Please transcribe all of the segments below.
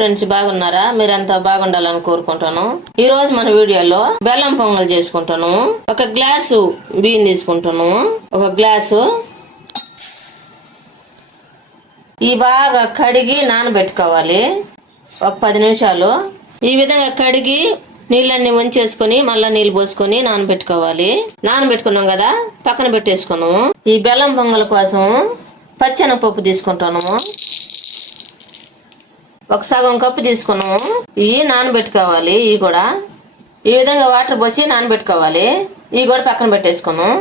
Friends, బాగున్నారా? మీరంతా బాగుండాలని కోరుకుంటాను. ఈ రోజు మన వీడియోలో బెల్లం పొంగల్ చేసుకుంటాను. ఒక గ్లాసు బియ్యం తీసుకుంటాను. ఒక గ్లాసు ఈ బాగా కడిగి నానబెట్టుకోవాలి. ఒక 10 నిమిషాలు ఈ విధంగా కడిగి నీళ్ళన్నీ వంచేసుకొని మళ్ళీ నీళ్ళు పోసుకొని నానబెట్టుకోవాలి. నానబెట్టుకున్నాం కదా, పక్కన పెట్టేసుకున్నాము. ఈ బెల్లం పొంగల్ కోసం పచ్చెనగపప్పు తీసుకుంటాను. ఒక సగం కప్పు తీసుకున్నాము. ఇవి నానబెట్టుకోవాలి. ఇవి కూడా ఈ విధంగా వాటర్ పోసి నానబెట్టుకోవాలి. ఇవి కూడా పక్కన పెట్టేసుకున్నాము.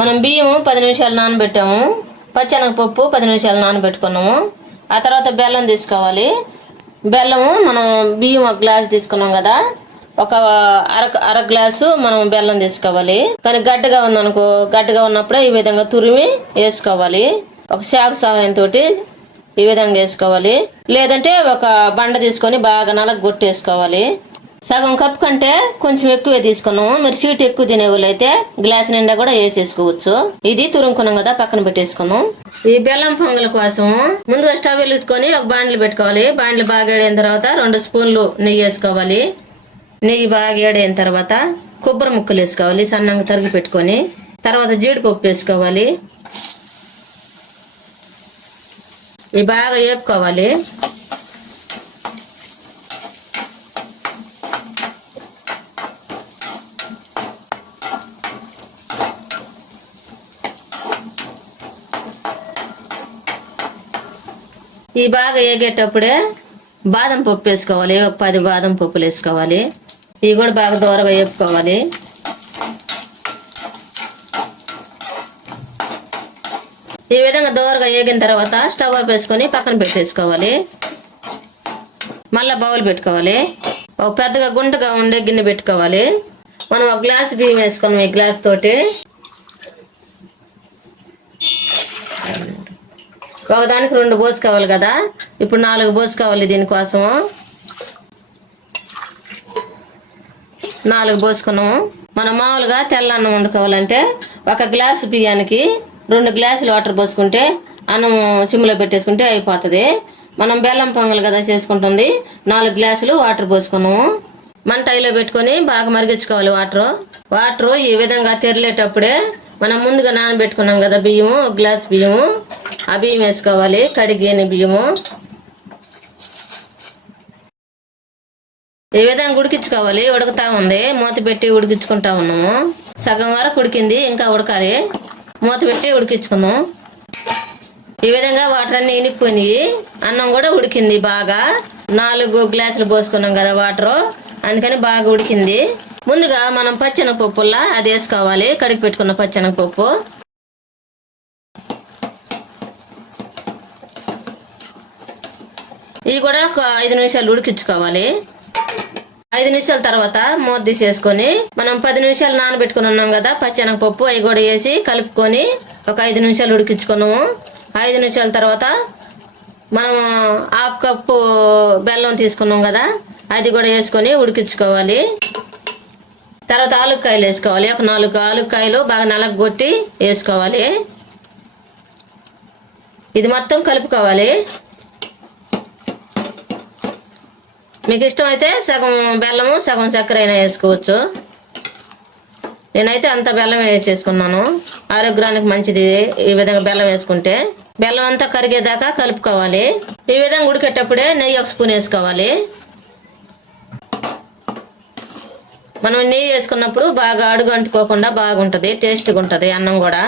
మనం బియ్యం 10 నిమిషాలు నానబెట్టాము. పచ్చెనగపప్పు 10 నిమిషాలు నానబెట్టుకున్నాము. ఆ తర్వాత బెల్లం తీసుకోవాలి. బెల్లము మనం బియ్యం ఒక గ్లాస్ తీసుకున్నాం కదా, ఒక అర గ్లాసు మనం బెల్లం తీసుకోవాలి. కానీ గడ్డగా ఉందనుకో, గడ్డగా ఉన్నప్పుడే ఈ విధంగా తురిమి వేసుకోవాలి. ఒక శాఖ సహాయంతో ఈ విధంగా వేసుకోవాలి. లేదంటే ఒక బండ తీసుకొని బాగా నలగొట్టేసుకోవాలి. సగం కప్పు కంటే కొంచెం ఎక్కువే తీసుకున్నాము. మీరు స్వీట్ ఎక్కువ తినేవాళ్ళు అయితే గ్లాస్ నిండా కూడా వేసేసుకోవచ్చు. ఇది తురుముకున్నాం కదా, పక్కన పెట్టేసుకున్నాం. ఈ బెల్లం పొంగల్ కోసం ముందుగా స్టవ్ వెలిగించుకొని ఒక బాండ్లు పెట్టుకోవాలి. బాండ్లు బాగా వేడైన తర్వాత 2 స్పూన్లు నెయ్యి వేసుకోవాలి. నెయ్యి బాగా వేడైన తర్వాత కొబ్బరి ముక్కలు వేసుకోవాలి, సన్నంగా తరిగి పెట్టుకొని. తర్వాత జీడిపప్పు వేసుకోవాలి. ఇవి బాగా వేపుకోవాలి. ఈ బాగా వేగేటప్పుడే బాదం పప్పు వేసుకోవాలి. ఒక 10 బాదం పప్పులు వేసుకోవాలి. ఇవి కూడా బాగా దూరగా వేపుకోవాలి. ఈ విధంగా దోరగా వేగిన తర్వాత స్టవ్ ఆఫ్ వేసుకొని పక్కన పెట్టేసుకోవాలి. మళ్ళీ బౌల్ పెట్టుకోవాలి. ఒక పెద్దగా గుంటగా ఉండే గిన్నె పెట్టుకోవాలి. మనం ఒక గ్లాస్ బియ్యం వేసుకున్నాం. ఈ గ్లాస్ తోటి ఒకదానికి 2 పోసుకోవాలి కదా, ఇప్పుడు 4 పోసుకోవాలి. దీనికోసం 4 పోసుకున్నాము. మనం మామూలుగా తెల్ల అన్నం వండుకోవాలంటే ఒక గ్లాసు బియ్యానికి 2 గ్లాసులు వాటర్ పోసుకుంటే అన్నం సిమ్లో పెట్టేసుకుంటే అయిపోతుంది. మనం బెల్లం పొంగల్ కదా చేసుకుంటుంది, 4 గ్లాసులు వాటర్ పోసుకున్నాము. మంట హైలో పెట్టుకొని బాగా మరిగించుకోవాలి. వాటర్ ఈ విధంగా తెరలేటప్పుడే మనం ముందుగా నానబెట్టుకున్నాం కదా బియ్యము, ఒక గ్లాస్ బియ్యము, ఆ బియ్యం వేసుకోవాలి. కడిగిన బియ్యము ఈ విధంగా ఉడికించుకోవాలి. ఉడుకుతా ఉంది, మూత పెట్టి ఉడికించుకుంటా ఉన్నాము. సగం వరకు ఉడికింది, ఇంకా ఉడకాలి. మూత పెట్టి ఉడికించుకున్నాం. ఈ విధంగా వాటర్ అన్ని ఇనికిపోయినాయి. అన్నం కూడా ఉడికింది బాగా. 4 గ్లాసులు పోసుకున్నాం కదా వాటర్, అందుకని బాగా ఉడికింది. ముందుగా మనం పచ్చెనగపప్పులా అది వేసుకోవాలి. కడిగి పెట్టుకున్న పచ్చెనగపప్పు ఇవి కూడా ఒక 5 నిమిషాలు ఉడికించుకోవాలి. 5 నిమిషాల తర్వాత మూత తీసేసుకొని మనం 10 నిమిషాలు నానబెట్టుకుని ఉన్నాం కదా పచ్చెనగపప్పు, అవి కూడా వేసి కలుపుకొని ఒక 5 నిమిషాలు ఉడికించుకున్నాము. 5 నిమిషాల తర్వాత మనం 1/2 కప్పు బెల్లం తీసుకున్నాం కదా, అది కూడా వేసుకొని ఉడికించుకోవాలి. తర్వాత ఆలుక్కాయలు వేసుకోవాలి. ఒక 4 ఆలుక్కాయలు బాగా నలగొట్టి వేసుకోవాలి. ఇది మొత్తం కలుపుకోవాలి. మీకు ఇష్టమైతే సగం బెల్లము సగం చక్కెర అయినా వేసుకోవచ్చు. నేనైతే అంత బెల్లం వేసేసుకున్నాను, ఆరోగ్యానికి మంచిది. ఈ విధంగా బెల్లం వేసుకుంటే బెల్లం అంతా కరిగేదాకా కలుపుకోవాలి. ఈ విధంగా ఉడికేటప్పుడే నెయ్యి 1 స్పూన్ వేసుకోవాలి. మనం నెయ్యి వేసుకున్నప్పుడు బాగా అడుగు అంటుకోకుండా బాగుంటుంది, టేస్ట్గా ఉంటుంది అన్నం కూడా.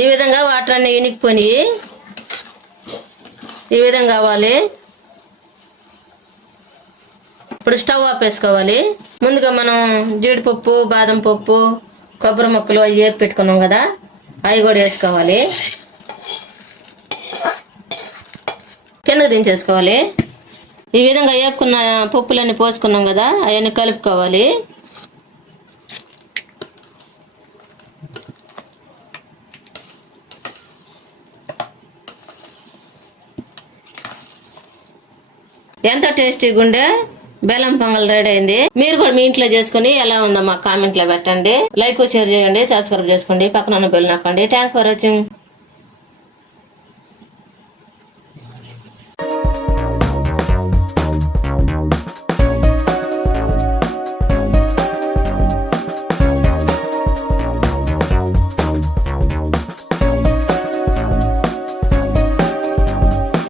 ఈ విధంగా వాటర్ అన్ని ఇనికిపోయి ఈ విధంగా కావాలి. ఇప్పుడు స్టవ్ ఆఫ్ వేసుకోవాలి. ముందుగా మనం జీడిపప్పు, బాదం పప్పు, కొబ్బరి ముక్కలు అవి వేపి పెట్టుకున్నాం కదా, అవి కూడా వేసుకోవాలి. కిందకు దించేసుకోవాలి. ఈ విధంగా వేపుకున్న పప్పులన్నీ పోసుకున్నాం కదా, అవన్నీ కలుపుకోవాలి. ఎంతో టేస్టీగా ఉండే బెల్లం పొంగల్ రెడీ అయింది. మీరు కూడా మీ ఇంట్లో చేసుకుని ఎలా ఉందో మాకు కామెంట్లో పెట్టండి. లైక్ షేర్ చేయండి, సబ్స్క్రైబ్ చేసుకోండి, పక్కన బెల్ నొక్కండి. Thanks for watching.